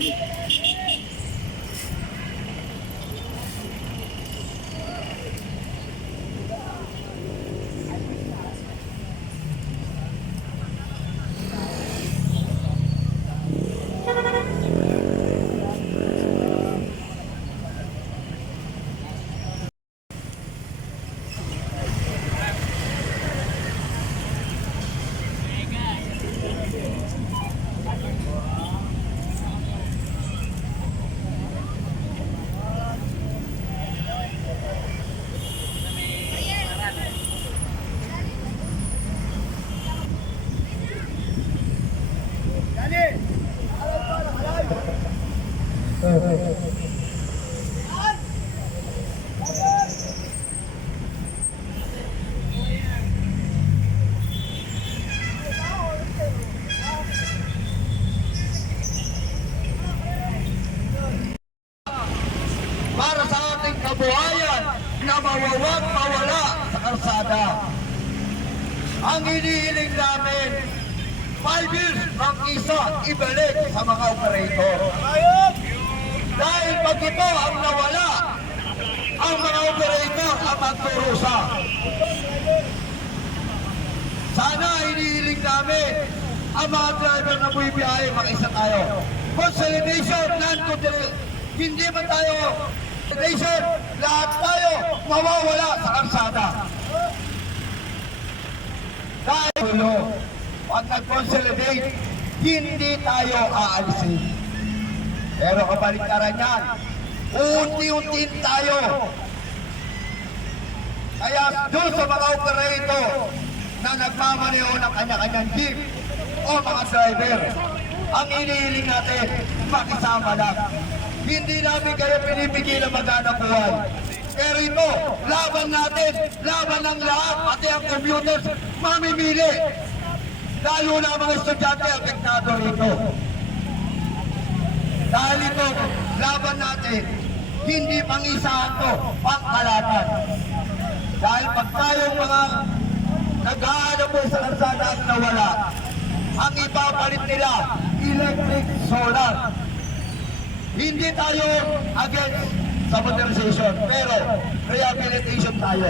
Oui. Para sa ating kabuhayan na mawawag mawala sa kalsada. Ang inihiling namin, 5 years ang isa ibalik sa mga operator. Dahil pag ito ang nawala, ang mga operator ang magturusa. Sana inihiling namin ang mga driver na bumibiyahe, makisa tayo. Consolidation, non-consolidation, hindi man tayo consolidation, lahat tayo mawawala sa karsada. Dahil pag nag-consolidate, hindi tayo aalisin. Pero kabaliktaran yan, unti-untiin tayo. Kaya doon sa mga operator na nagmamaneho ng kanya-kanyang jeep o mga driver, ang inihiling natin, makisama lang. Hindi namin kayo pinipigilan maghanap buhay. Pero ito, laban natin, laban ng lahat, pati ang commuters, mamimili. Lalo na ang mga estudyante apektado rito. Ito, laban natin, hindi pang-isahan to, pangkalatan. Dahil pag tayong mga nag-aanap po sa kalsada at nawala, ang ipapalit nila, electric solar. Hindi tayo against sa modernization, pero rehabilitation tayo.